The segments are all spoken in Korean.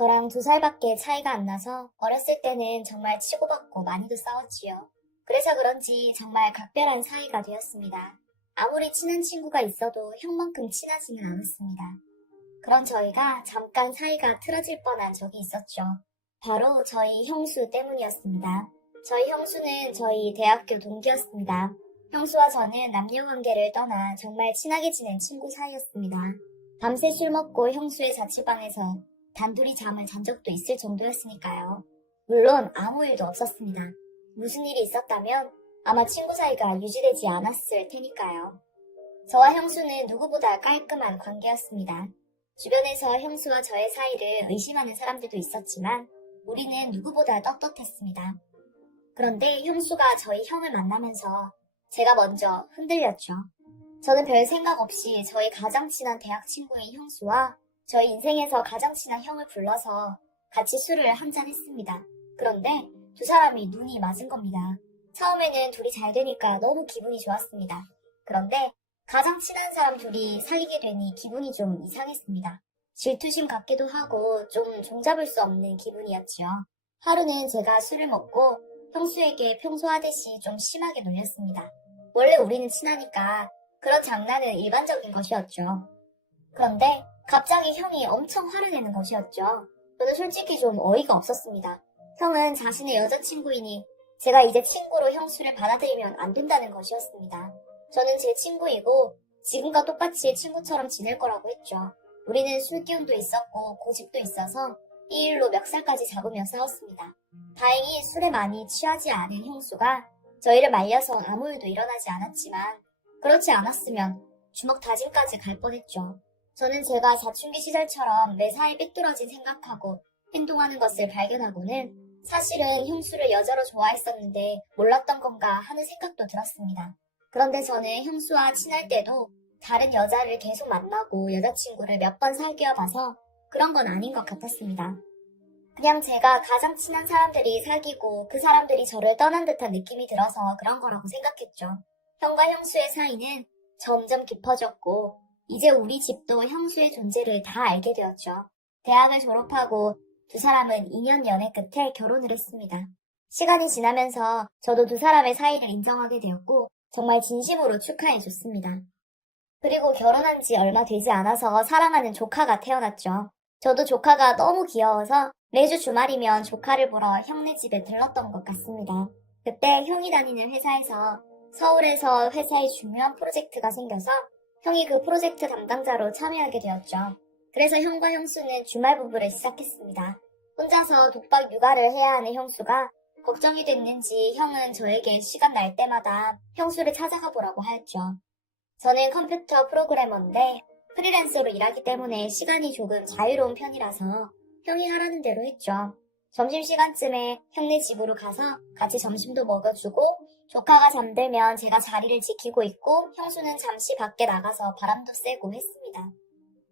저랑 2살밖에 차이가 안 나서 어렸을 때는 정말 치고받고 많이도 싸웠지요. 그래서 그런지 정말 각별한 사이가 되었습니다. 아무리 친한 친구가 있어도 형만큼 친하지는 않았습니다. 그런 저희가 잠깐 사이가 틀어질 뻔한 적이 있었죠. 바로 저희 형수 때문이었습니다. 저희 형수는 저희 대학교 동기였습니다. 형수와 저는 남녀관계를 떠나 정말 친하게 지낸 친구 사이였습니다. 밤새 술 먹고 형수의 자취방에서 단둘이 잠을 잔 적도 있을 정도였으니까요. 물론 아무 일도 없었습니다. 무슨 일이 있었다면 아마 친구 사이가 유지되지 않았을 테니까요. 저와 형수는 누구보다 깔끔한 관계였습니다. 주변에서 형수와 저의 사이를 의심하는 사람들도 있었지만 우리는 누구보다 떳떳했습니다. 그런데 형수가 저희 형을 만나면서 제가 먼저 흔들렸죠. 저는 별 생각 없이 저희 가장 친한 대학 친구인 형수와 저희 인생에서 가장 친한 형을 불러서 같이 술을 한잔 했습니다. 그런데 두 사람이 눈이 맞은 겁니다. 처음에는 둘이 잘 되니까 너무 기분이 좋았습니다. 그런데 가장 친한 사람 둘이 사귀게 되니 기분이 좀 이상했습니다. 질투심 같기도 하고 좀 종잡을 수 없는 기분이었지요. 하루는 제가 술을 먹고 형수에게 평소 하듯이 좀 심하게 놀렸습니다. 원래 우리는 친하니까 그런 장난은 일반적인 것이었죠. 그런데 갑자기 형이 엄청 화를 내는 것이었죠. 저는 솔직히 좀 어이가 없었습니다. 형은 자신의 여자친구이니 제가 이제 친구로 형수를 받아들이면 안 된다는 것이었습니다. 저는 제 친구이고 지금과 똑같이 친구처럼 지낼 거라고 했죠. 우리는 술 기운도 있었고 고집도 있어서 이 일로 멱살까지 잡으며 싸웠습니다. 다행히 술에 많이 취하지 않은 형수가 저희를 말려서 아무 일도 일어나지 않았지만 그렇지 않았으면 주먹 다짐까지 갈 뻔했죠. 저는 제가 사춘기 시절처럼 매사에 삐뚤어진 생각하고 행동하는 것을 발견하고는 사실은 형수를 여자로 좋아했었는데 몰랐던 건가 하는 생각도 들었습니다. 그런데 저는 형수와 친할 때도 다른 여자를 계속 만나고 여자친구를 몇 번 사귀어 봐서 그런 건 아닌 것 같았습니다. 그냥 제가 가장 친한 사람들이 사귀고 그 사람들이 저를 떠난 듯한 느낌이 들어서 그런 거라고 생각했죠. 형과 형수의 사이는 점점 깊어졌고 이제 우리 집도 형수의 존재를 다 알게 되었죠. 대학을 졸업하고 두 사람은 2년 연애 끝에 결혼을 했습니다. 시간이 지나면서 저도 두 사람의 사이를 인정하게 되었고 정말 진심으로 축하해줬습니다. 그리고 결혼한 지 얼마 되지 않아서 사랑하는 조카가 태어났죠. 저도 조카가 너무 귀여워서 매주 주말이면 조카를 보러 형네 집에 들렀던 것 같습니다. 그때 형이 다니는 회사에서 서울에서 회사에 중요한 프로젝트가 생겨서 형이 그 프로젝트 담당자로 참여하게 되었죠. 그래서 형과 형수는 주말 부부를 시작했습니다. 혼자서 독박 육아를 해야 하는 형수가 걱정이 됐는지 형은 저에게 시간 날 때마다 형수를 찾아가 보라고 하였죠. 저는 컴퓨터 프로그래머인데 프리랜서로 일하기 때문에 시간이 조금 자유로운 편이라서 형이 하라는 대로 했죠. 점심시간쯤에 형네 집으로 가서 같이 점심도 먹여주고 조카가 잠들면 제가 자리를 지키고 있고 형수는 잠시 밖에 나가서 바람도 쐬고 했습니다.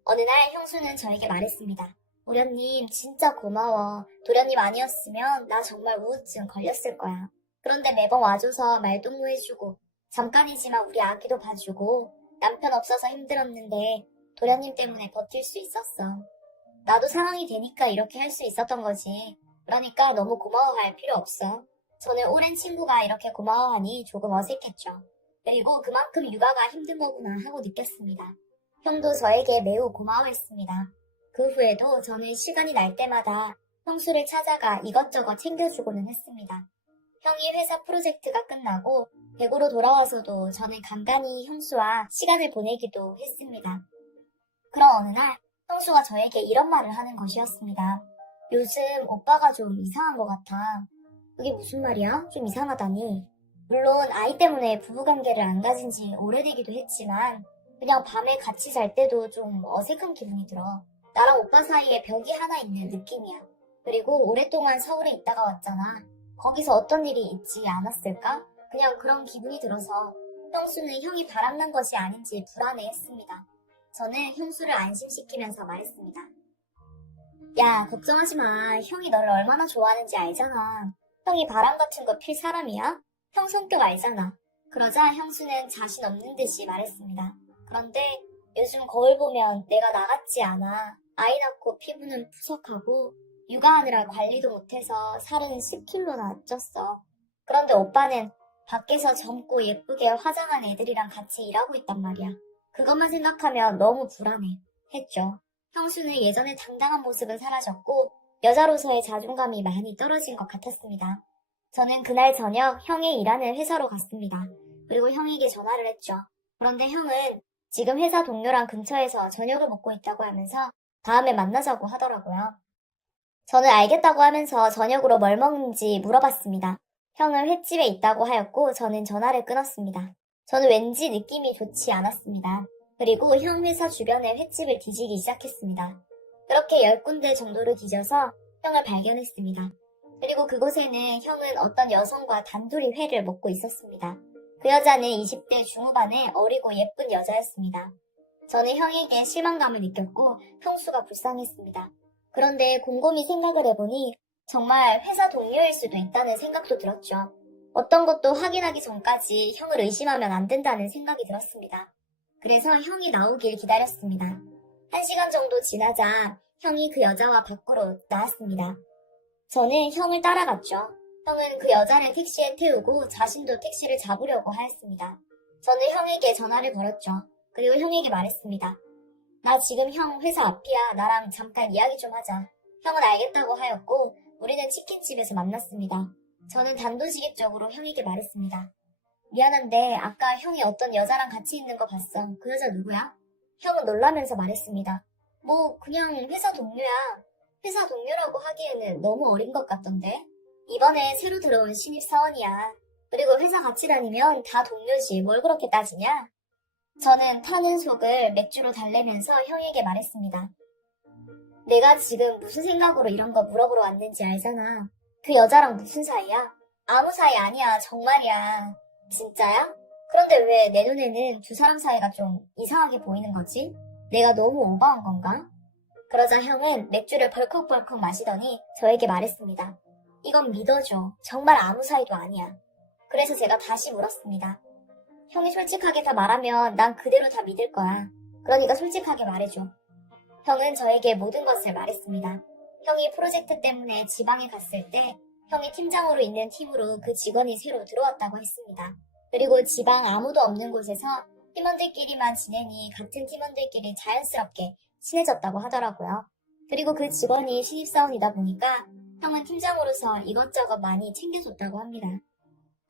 어느 날 형수는 저에게 말했습니다. 도련님 진짜 고마워. 도련님 아니었으면 나 정말 우울증 걸렸을 거야. 그런데 매번 와줘서 말동무 해주고 잠깐이지만 우리 아기도 봐주고 남편 없어서 힘들었는데 도련님 때문에 버틸 수 있었어. 나도 상황이 되니까 이렇게 할 수 있었던 거지. 그러니까 너무 고마워할 필요 없어. 저는 오랜 친구가 이렇게 고마워하니 조금 어색했죠. 그리고 그만큼 육아가 힘든 거구나 하고 느꼈습니다. 형도 저에게 매우 고마워했습니다. 그 후에도 저는 시간이 날 때마다 형수를 찾아가 이것저것 챙겨주고는 했습니다. 형이 회사 프로젝트가 끝나고 대구로 돌아와서도 저는 간간히 형수와 시간을 보내기도 했습니다. 그런 어느 날 형수가 저에게 이런 말을 하는 것이었습니다. 요즘 오빠가 좀 이상한 것 같아. 그게 무슨 말이야? 좀 이상하다니. 물론 아이 때문에 부부관계를 안 가진 지 오래되기도 했지만 그냥 밤에 같이 잘 때도 좀 어색한 기분이 들어. 나랑 오빠 사이에 벽이 하나 있는 느낌이야. 그리고 오랫동안 서울에 있다가 왔잖아. 거기서 어떤 일이 있지 않았을까? 그냥 그런 기분이 들어서 형수는 형이 바람난 것이 아닌지 불안해했습니다. 저는 형수를 안심시키면서 말했습니다. 야, 걱정하지 마. 형이 너를 얼마나 좋아하는지 알잖아. 형이 바람 같은 거 필 사람이야? 형 성격 알잖아. 그러자 형수는 자신 없는 듯이 말했습니다. 그런데 요즘 거울 보면 내가 나 같지 않아. 아이 낳고 피부는 푸석하고 육아하느라 관리도 못해서 살은 10kg나 쪘어. 그런데 오빠는 밖에서 젊고 예쁘게 화장한 애들이랑 같이 일하고 있단 말이야. 그것만 생각하면 너무 불안해. 했죠. 형수는 예전의 당당한 모습은 사라졌고 여자로서의 자존감이 많이 떨어진 것 같았습니다. 저는 그날 저녁 형이 일하는 회사로 갔습니다. 그리고 형에게 전화를 했죠. 그런데 형은 지금 회사 동료랑 근처에서 저녁을 먹고 있다고 하면서 다음에 만나자고 하더라고요. 저는 알겠다고 하면서 저녁으로 뭘 먹는지 물어봤습니다. 형은 횟집에 있다고 하였고 저는 전화를 끊었습니다. 저는 왠지 느낌이 좋지 않았습니다. 그리고 형 회사 주변에 횟집을 뒤지기 시작했습니다. 그렇게 10군데 정도를 뒤져서 형을 발견했습니다. 그리고 그곳에는 형은 어떤 여성과 단둘이 회를 먹고 있었습니다. 그 여자는 20대 중후반의 어리고 예쁜 여자였습니다. 저는 형에게 실망감을 느꼈고 형수가 불쌍했습니다. 그런데 곰곰이 생각을 해보니 정말 회사 동료일 수도 있다는 생각도 들었죠. 어떤 것도 확인하기 전까지 형을 의심하면 안 된다는 생각이 들었습니다. 그래서 형이 나오길 기다렸습니다. 1시간 정도 지나자 형이 그 여자와 밖으로 나왔습니다. 저는 형을 따라갔죠. 형은 그 여자를 택시에 태우고 자신도 택시를 잡으려고 하였습니다. 저는 형에게 전화를 걸었죠. 그리고 형에게 말했습니다. 나 지금 형 회사 앞이야. 나랑 잠깐 이야기 좀 하자. 형은 알겠다고 하였고 우리는 치킨집에서 만났습니다. 저는 단도직입적으로 형에게 말했습니다. 미안한데 아까 형이 어떤 여자랑 같이 있는 거 봤어. 그 여자 누구야? 형은 놀라면서 말했습니다. 뭐 그냥 회사 동료야. 회사 동료라고 하기에는 너무 어린 것 같던데. 이번에 새로 들어온 신입사원이야. 그리고 회사 같이 다니면 다 동료지. 뭘 그렇게 따지냐? 저는 타는 속을 맥주로 달래면서 형에게 말했습니다. 내가 지금 무슨 생각으로 이런 거 물어보러 왔는지 알잖아. 그 여자랑 무슨 사이야? 아무 사이 아니야. 정말이야. 진짜야? 그런데 왜 내 눈에는 두 사람 사이가 좀 이상하게 보이는 거지? 내가 너무 오버한 건가? 그러자 형은 맥주를 벌컥벌컥 마시더니 저에게 말했습니다. 이건 믿어줘. 정말 아무 사이도 아니야. 그래서 제가 다시 물었습니다. 형이 솔직하게 다 말하면 난 그대로 다 믿을 거야. 그러니까 솔직하게 말해줘. 형은 저에게 모든 것을 말했습니다. 형이 프로젝트 때문에 지방에 갔을 때 형이 팀장으로 있는 팀으로 그 직원이 새로 들어왔다고 했습니다. 그리고 지방 아무도 없는 곳에서 팀원들끼리만 지내니 같은 팀원들끼리 자연스럽게 친해졌다고 하더라고요. 그리고 그 직원이 신입사원이다 보니까 형은 팀장으로서 이것저것 많이 챙겨줬다고 합니다.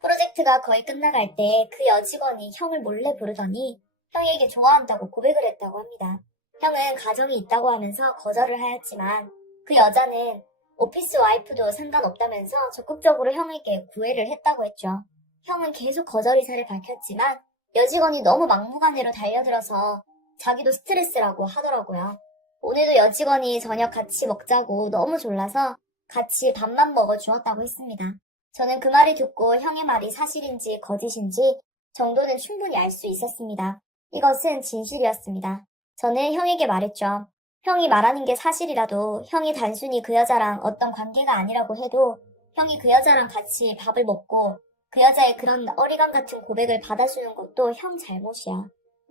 프로젝트가 거의 끝나갈 때 그 여직원이 형을 몰래 부르더니 형에게 좋아한다고 고백을 했다고 합니다. 형은 가정이 있다고 하면서 거절을 하였지만 그 여자는 오피스 와이프도 상관없다면서 적극적으로 형에게 구애를 했다고 했죠. 형은 계속 거절 의사를 밝혔지만 여직원이 너무 막무가내로 달려들어서 자기도 스트레스라고 하더라고요. 오늘도 여직원이 저녁 같이 먹자고 너무 졸라서 같이 밥만 먹어 주었다고 했습니다. 저는 그 말을 듣고 형의 말이 사실인지 거짓인지 정도는 충분히 알 수 있었습니다. 이것은 진실이었습니다. 저는 형에게 말했죠. 형이 말하는 게 사실이라도 형이 단순히 그 여자랑 어떤 관계가 아니라고 해도 형이 그 여자랑 같이 밥을 먹고 그 여자의 그런 어리광 같은 고백을 받아주는 것도 형 잘못이야.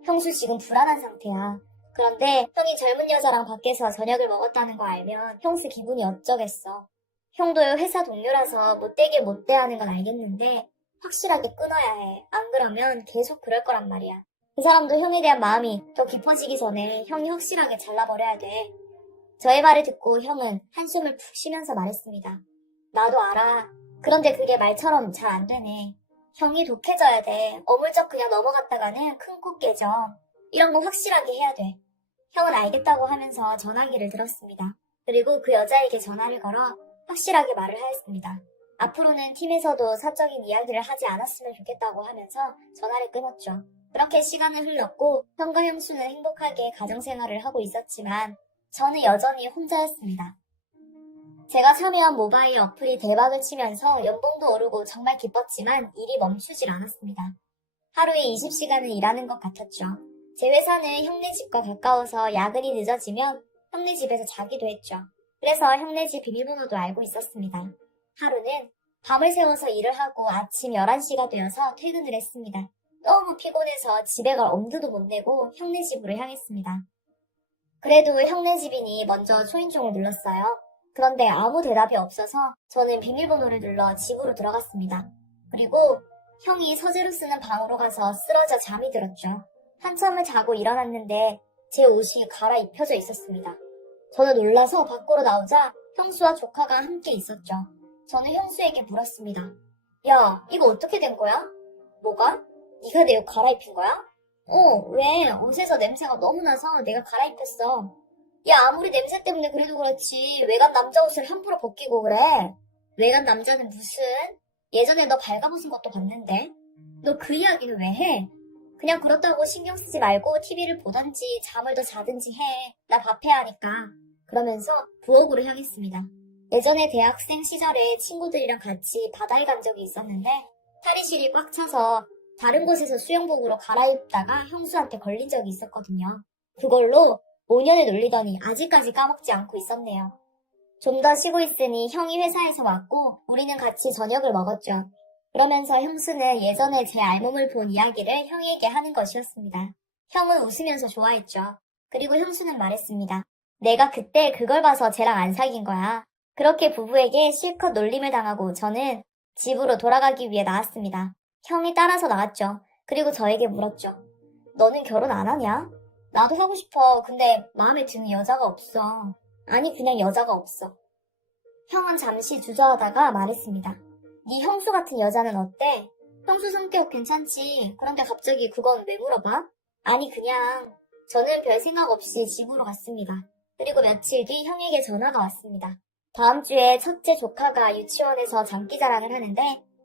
형수 지금 불안한 상태야. 그런데 형이 젊은 여자랑 밖에서 저녁을 먹었다는 거 알면 형수 기분이 어쩌겠어. 형도 회사 동료라서 못되게 못대하는 건 알겠는데 확실하게 끊어야 해. 안 그러면 계속 그럴 거란 말이야. 이 사람도 형에 대한 마음이 더 깊어지기 전에 형이 확실하게 잘라버려야 돼. 저의 말을 듣고 형은 한숨을 푹 쉬면서 말했습니다. 나도 알아. 그런데 그게 말처럼 잘 안 되네. 형이 독해져야 돼. 어물쩍 그냥 넘어갔다가는 큰 코 깨져. 이런 거 확실하게 해야 돼. 형은 알겠다고 하면서 전화기를 들었습니다. 그리고 그 여자에게 전화를 걸어 확실하게 말을 하였습니다. 앞으로는 팀에서도 사적인 이야기를 하지 않았으면 좋겠다고 하면서 전화를 끊었죠. 그렇게 시간을 흘렀고 형과 형수는 행복하게 가정생활을 하고 있었지만 저는 여전히 혼자였습니다. 제가 참여한 모바일 어플이 대박을 치면서 연봉도 오르고 정말 기뻤지만 일이 멈추질 않았습니다. 하루에 20시간을 일하는 것 같았죠. 제 회사는 형네 집과 가까워서 야근이 늦어지면 형네 집에서 자기도 했죠. 그래서 형네 집 비밀번호도 알고 있었습니다. 하루는 밤을 새워서 일을 하고 아침 11시가 되어서 퇴근을 했습니다. 너무 피곤해서 집에 갈 엄두도 못 내고 형네 집으로 향했습니다. 그래도 형네 집이니 먼저 초인종을 눌렀어요. 그런데 아무 대답이 없어서 저는 비밀번호를 눌러 집으로 들어갔습니다. 그리고 형이 서재로 쓰는 방으로 가서 쓰러져 잠이 들었죠. 한참을 자고 일어났는데 제 옷이 갈아입혀져 있었습니다. 저는 놀라서 밖으로 나오자 형수와 조카가 함께 있었죠. 저는 형수에게 물었습니다. 야, 이거 어떻게 된 거야? 뭐가? 네가 내 옷 갈아입힌 거야? 왜? 옷에서 냄새가 너무 나서 내가 갈아입혔어. 야, 아무리 냄새 때문에 그래도 그렇지. 외간 남자 옷을 함부로 벗기고 그래. 외간 남자는 무슨? 예전에 너 발가벗은 것도 봤는데. 너 그 이야기는 왜 해? 그냥 그렇다고 신경 쓰지 말고 TV를 보던지 잠을 더 자든지 해. 나 밥해야 하니까. 그러면서 부엌으로 향했습니다. 예전에 대학생 시절에 친구들이랑 같이 바다에 간 적이 있었는데 탈의실이 꽉 차서 다른 곳에서 수영복으로 갈아입다가 형수한테 걸린 적이 있었거든요. 그걸로 5년을 놀리더니 아직까지 까먹지 않고 있었네요. 좀 더 쉬고 있으니 형이 회사에서 왔고 우리는 같이 저녁을 먹었죠. 그러면서 형수는 예전에 제 알몸을 본 이야기를 형에게 하는 것이었습니다. 형은 웃으면서 좋아했죠. 그리고 형수는 말했습니다. 내가 그때 그걸 봐서 쟤랑 안 사귄 거야. 그렇게 부부에게 실컷 놀림을 당하고 저는 집으로 돌아가기 위해 나왔습니다. 형이 따라서 나왔죠. 그리고 저에게 물었죠. 너는 결혼 안 하냐? 나도 하고 싶어. 근데 마음에 드는 여자가 없어. 아니, 그냥 여자가 없어. 형은 잠시 주저하다가 말했습니다. 네 형수 같은 여자는 어때? 형수 성격 괜찮지. 그런데 갑자기 그건 왜 물어봐? 아니, 그냥 저는 별 생각 없이 집으로 갔습니다. 그리고 며칠 뒤 형에게 전화가 왔습니다. 다음 주에 첫째 조카가 유치원에서 장기자랑을 하는데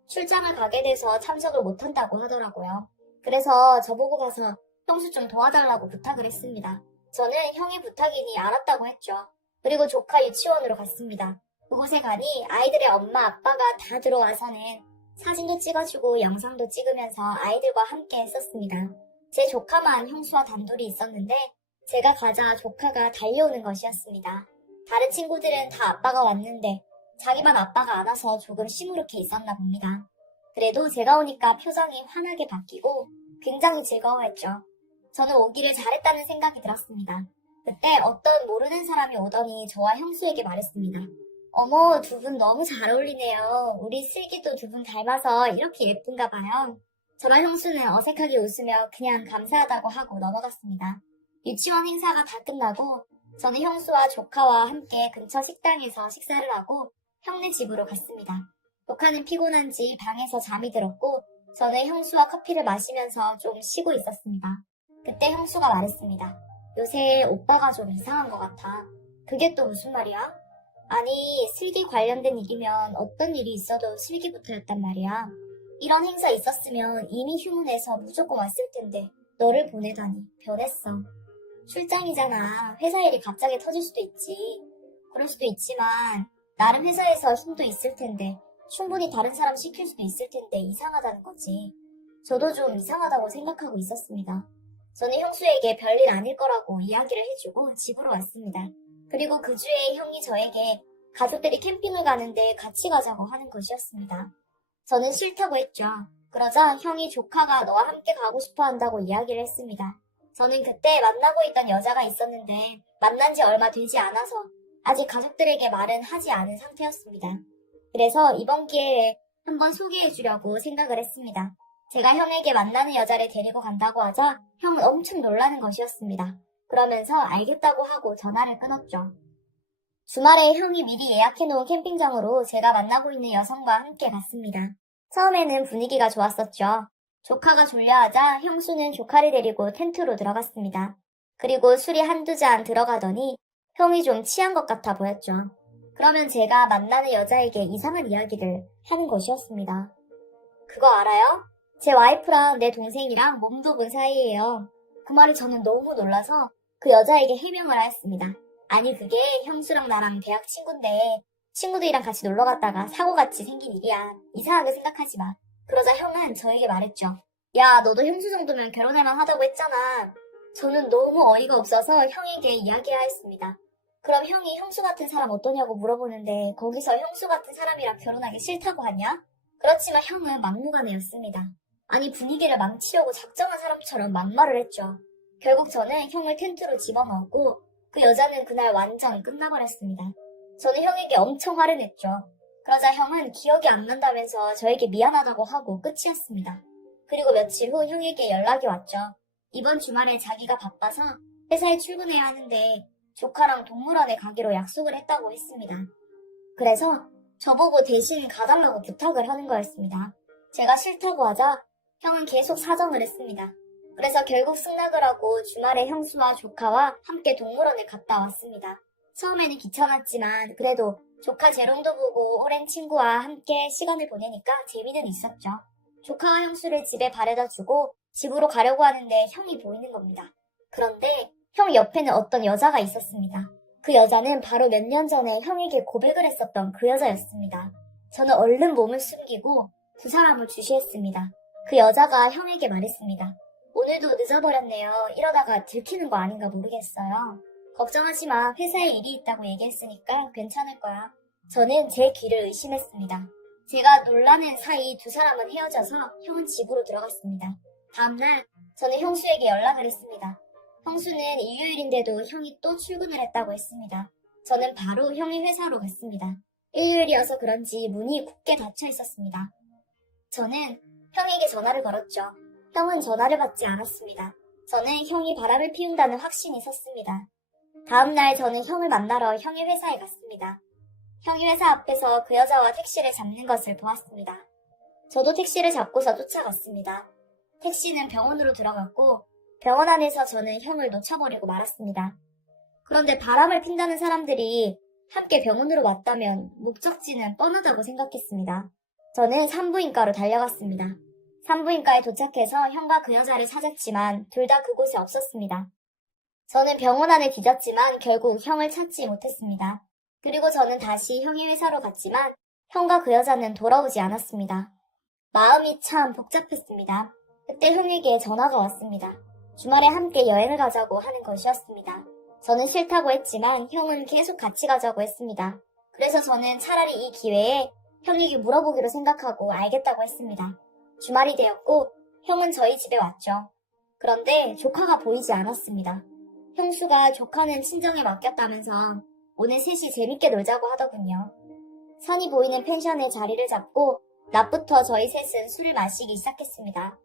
출장을 가게 돼서 참석을 못한다고 하더라고요. 그래서 저보고 가서 형수 좀 도와달라고 부탁을 했습니다. 저는 형의 부탁이니 알았다고 했죠. 그리고 조카 유치원으로 갔습니다. 그곳에 가니 아이들의 엄마 아빠가 다 들어와서는 사진도 찍어주고 영상도 찍으면서 아이들과 함께 했었습니다. 제 조카만 형수와 단둘이 있었는데 제가 가자 조카가 달려오는 것이었습니다. 다른 친구들은 다 아빠가 왔는데 자기만 아빠가 안 와서 조금 시무룩해 있었나 봅니다. 그래도 제가 오니까 표정이 환하게 바뀌고 굉장히 즐거워했죠. 저는 오기를 잘했다는 생각이 들었습니다. 그때 어떤 모르는 사람이 오더니 저와 형수에게 말했습니다. 어머, 두 분 너무 잘 어울리네요. 우리 슬기도 두 분 닮아서 이렇게 예쁜가 봐요. 저랑 형수는 어색하게 웃으며 그냥 감사하다고 하고 넘어갔습니다. 유치원 행사가 다 끝나고 저는 형수와 조카와 함께 근처 식당에서 식사를 하고 형네 집으로 갔습니다. 조카는 피곤한지 방에서 잠이 들었고 저는 형수와 커피를 마시면서 좀 쉬고 있었습니다. 그때 형수가 말했습니다. 요새 오빠가 좀 이상한 것 같아. 그게 또 무슨 말이야? 아니, 슬기 관련된 일이면 어떤 일이 있어도 슬기부터였단 말이야. 이런 행사 있었으면 이미 휴문해서 무조건 왔을 텐데 너를 보내다니 변했어. 출장이잖아. 회사 일이 갑자기 터질 수도 있지. 그럴 수도 있지만 나름 회사에서 힘도 있을 텐데 충분히 다른 사람 시킬 수도 있을 텐데 이상하다는 거지. 저도 좀 이상하다고 생각하고 있었습니다. 저는 형수에게 별일 아닐 거라고 이야기를 해주고 집으로 왔습니다. 그리고 그 주에 형이 저에게 가족들이 캠핑을 가는데 같이 가자고 하는 것이었습니다. 저는 싫다고 했죠. 그러자 형이 조카가 너와 함께 가고 싶어 한다고 이야기를 했습니다. 저는 그때 만나고 있던 여자가 있었는데 만난 지 얼마 되지 않아서 아직 가족들에게 말은 하지 않은 상태였습니다. 그래서 이번 기회에 한번 소개해 주려고 생각을 했습니다. 제가 형에게 만나는 여자를 데리고 간다고 하자 형은 엄청 놀라는 것이었습니다. 그러면서 알겠다고 하고 전화를 끊었죠. 주말에 형이 미리 예약해놓은 캠핑장으로 제가 만나고 있는 여성과 함께 갔습니다. 처음에는 분위기가 좋았었죠. 조카가 졸려하자 형수는 조카를 데리고 텐트로 들어갔습니다. 그리고 술이 한두 잔 들어가더니 형이 좀 취한 것 같아 보였죠. 그러면 제가 만나는 여자에게 이상한 이야기를 하는 것이었습니다. 그거 알아요? 제 와이프랑 내 동생이랑 몸도 본 사이예요. 그 말이 저는 너무 놀라서 그 여자에게 해명을 하였습니다. 아니 그게 형수랑 나랑 대학 친구인데 친구들이랑 같이 놀러 갔다가 사고같이 생긴 일이야. 이상하게 생각하지 마. 그러자 형은 저에게 말했죠. 야 너도 형수 정도면 결혼할 만하다고 했잖아. 저는 너무 어이가 없어서 형에게 이야기하였습니다. 그럼 형이 형수 같은 사람 어떠냐고 물어보는데 거기서 형수 같은 사람이랑 결혼하기 싫다고 하냐? 그렇지만 형은 막무가내였습니다. 아니 분위기를 망치려고 작정한 사람처럼 막말을 했죠. 결국 저는 형을 텐트로 집어넣었고 그 여자는 그날 완전 끝나버렸습니다. 저는 형에게 엄청 화를 냈죠. 그러자 형은 기억이 안 난다면서 저에게 미안하다고 하고 끝이었습니다. 그리고 며칠 후 형에게 연락이 왔죠. 이번 주말에 자기가 바빠서 회사에 출근해야 하는데 조카랑 동물원에 가기로 약속을 했다고 했습니다. 그래서 저보고 대신 가달라고 부탁을 하는 거였습니다. 제가 싫다고 하자 형은 계속 사정을 했습니다. 그래서 결국 승낙을 하고 주말에 형수와 조카와 함께 동물원에 갔다 왔습니다. 처음에는 귀찮았지만 그래도 조카 재롱도 보고 오랜 친구와 함께 시간을 보내니까 재미는 있었죠. 조카와 형수를 집에 바래다 주고 집으로 가려고 하는데 형이 보이는 겁니다. 그런데 형 옆에는 어떤 여자가 있었습니다. 그 여자는 바로 몇 년 전에 형에게 고백을 했었던 그 여자였습니다. 저는 얼른 몸을 숨기고 두 사람을 주시했습니다. 그 여자가 형에게 말했습니다. 오늘도 늦어버렸네요. 이러다가 들키는 거 아닌가 모르겠어요. 걱정하지 마. 회사에 일이 있다고 얘기했으니까 괜찮을 거야. 저는 제 귀를 의심했습니다. 제가 놀라는 사이 두 사람은 헤어져서 형은 집으로 들어갔습니다. 다음날 저는 형수에게 연락을 했습니다. 형수는 일요일인데도 형이 또 출근을 했다고 했습니다. 저는 바로 형의 회사로 갔습니다. 일요일이어서 그런지 문이 굳게 닫혀 있었습니다. 저는 형에게 전화를 걸었죠. 형은 전화를 받지 않았습니다. 저는 형이 바람을 피운다는 확신이 섰습니다. 다음날 저는 형을 만나러 형의 회사에 갔습니다. 형이 회사 앞에서 그 여자와 택시를 잡는 것을 보았습니다. 저도 택시를 잡고서 쫓아갔습니다. 택시는 병원으로 들어갔고 병원 안에서 저는 형을 놓쳐버리고 말았습니다. 그런데 바람을 핀다는 사람들이 함께 병원으로 왔다면 목적지는 뻔하다고 생각했습니다. 저는 산부인과로 달려갔습니다. 산부인과에 도착해서 형과 그 여자를 찾았지만 둘 다 그곳에 없었습니다. 저는 병원 안에 뒤졌지만 결국 형을 찾지 못했습니다. 그리고 저는 다시 형의 회사로 갔지만 형과 그 여자는 돌아오지 않았습니다. 마음이 참 복잡했습니다. 그때 형에게 전화가 왔습니다. 주말에 함께 여행을 가자고 하는 것이었습니다. 저는 싫다고 했지만 형은 계속 같이 가자고 했습니다. 그래서 저는 차라리 이 기회에 형에게 물어보기로 생각하고 알겠다고 했습니다. 주말이 되었고 형은 저희 집에 왔죠. 그런데 조카가 보이지 않았습니다. 형수가 조카는 친정에 맡겼다면서 오늘 셋이 재밌게 놀자고 하더군요. 산이 보이는 펜션에 자리를 잡고 낮부터 저희 셋은 술을 마시기 시작했습니다.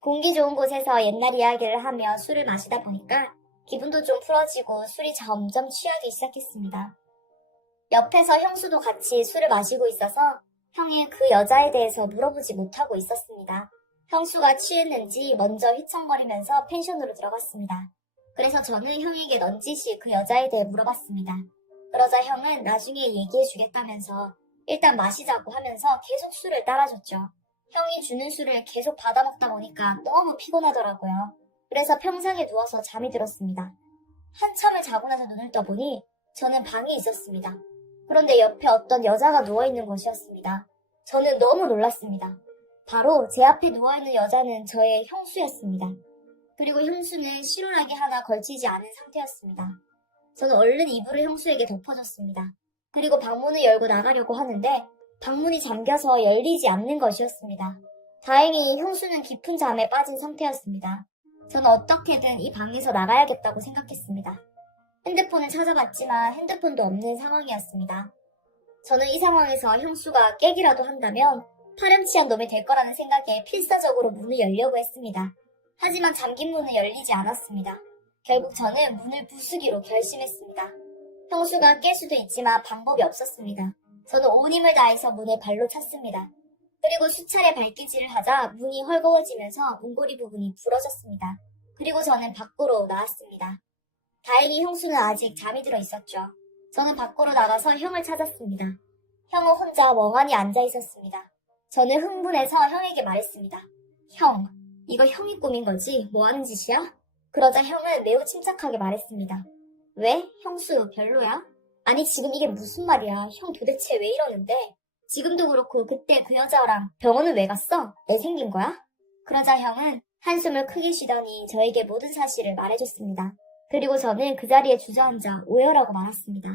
공기 좋은 곳에서 옛날 이야기를 하며 술을 마시다 보니까 기분도 좀 풀어지고 술이 점점 취하기 시작했습니다. 옆에서 형수도 같이 술을 마시고 있어서 형이 그 여자에 대해서 물어보지 못하고 있었습니다. 형수가 취했는지 먼저 휘청거리면서 펜션으로 들어갔습니다. 그래서 저는 형에게 넌지시 그 여자에 대해 물어봤습니다. 그러자 형은 나중에 얘기해주겠다면서 일단 마시자고 하면서 계속 술을 따라줬죠. 형이 주는 술을 계속 받아먹다 보니까 너무 피곤하더라고요. 그래서 평상에 누워서 잠이 들었습니다. 한참을 자고 나서 눈을 떠보니 저는 방에 있었습니다. 그런데 옆에 어떤 여자가 누워있는 것이었습니다. 저는 너무 놀랐습니다. 바로 제 앞에 누워있는 여자는 저의 형수였습니다. 그리고 형수는 실온하게 하나 걸치지 않은 상태였습니다. 저는 얼른 이불을 형수에게 덮어줬습니다. 그리고 방문을 열고 나가려고 하는데 방문이 잠겨서 열리지 않는 것이었습니다. 다행히 형수는 깊은 잠에 빠진 상태였습니다. 저는 어떻게든 이 방에서 나가야겠다고 생각했습니다. 핸드폰을 찾아봤지만 핸드폰도 없는 상황이었습니다. 저는 이 상황에서 형수가 깨기라도 한다면 파렴치한 놈이 될 거라는 생각에 필사적으로 문을 열려고 했습니다. 하지만 잠긴 문은 열리지 않았습니다. 결국 저는 문을 부수기로 결심했습니다. 형수가 깰 수도 있지만 방법이 없었습니다. 저는 온 힘을 다해서 문에 발로 찼습니다. 그리고 수차례 발길질을 하자 문이 헐거워지면서 문고리 부분이 부러졌습니다. 그리고 저는 밖으로 나왔습니다. 다행히 형수는 아직 잠이 들어 있었죠. 저는 밖으로 나가서 형을 찾았습니다. 형은 혼자 멍하니 앉아 있었습니다. 저는 흥분해서 형에게 말했습니다. 형, 이거 형이 꾸민 거지? 뭐 하는 짓이야? 그러자 형은 매우 침착하게 말했습니다. 왜? 형수 별로야? 아니 지금 이게 무슨 말이야? 형 도대체 왜 이러는데? 지금도 그렇고 그때 그 여자랑 병원은 왜 갔어? 애 생긴 거야? 그러자 형은 한숨을 크게 쉬더니 저에게 모든 사실을 말해줬습니다. 그리고 저는 그 자리에 주저앉아 오열하고 말았습니다.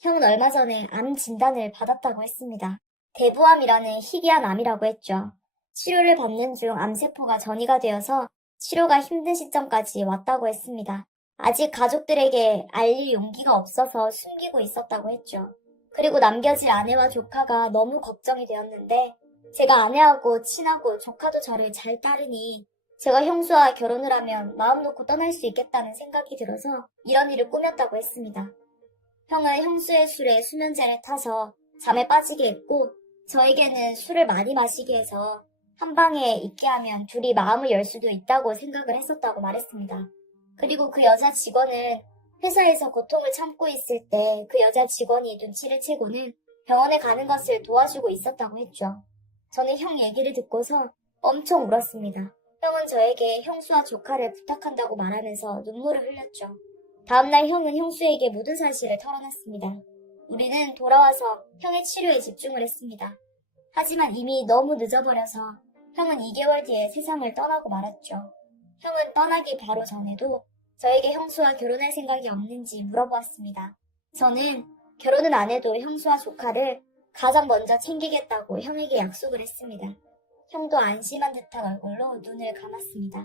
형은 얼마 전에 암 진단을 받았다고 했습니다. 대부암이라는 희귀한 암이라고 했죠. 치료를 받는 중 암세포가 전이가 되어서 치료가 힘든 시점까지 왔다고 했습니다. 아직 가족들에게 알릴 용기가 없어서 숨기고 있었다고 했죠. 그리고 남겨질 아내와 조카가 너무 걱정이 되었는데 제가 아내하고 친하고 조카도 저를 잘 따르니 제가 형수와 결혼을 하면 마음 놓고 떠날 수 있겠다는 생각이 들어서 이런 일을 꾸몄다고 했습니다. 형은 형수의 술에 수면제를 타서 잠에 빠지게 했고 저에게는 술을 많이 마시게 해서 한 방에 있게 하면 둘이 마음을 열 수도 있다고 생각을 했었다고 말했습니다. 그리고 그 여자 직원은 회사에서 고통을 참고 있을 때 그 여자 직원이 눈치를 채고는 병원에 가는 것을 도와주고 있었다고 했죠. 저는 형 얘기를 듣고서 엄청 울었습니다. 형은 저에게 형수와 조카를 부탁한다고 말하면서 눈물을 흘렸죠. 다음날 형은 형수에게 모든 사실을 털어놨습니다. 우리는 돌아와서 형의 치료에 집중을 했습니다. 하지만 이미 너무 늦어버려서 형은 2개월 뒤에 세상을 떠나고 말았죠. 형은 떠나기 바로 전에도 저에게 형수와 결혼할 생각이 없는지 물어보았습니다. 저는 결혼은 안 해도 형수와 조카를 가장 먼저 챙기겠다고 형에게 약속을 했습니다. 형도 안심한 듯한 얼굴로 눈을 감았습니다.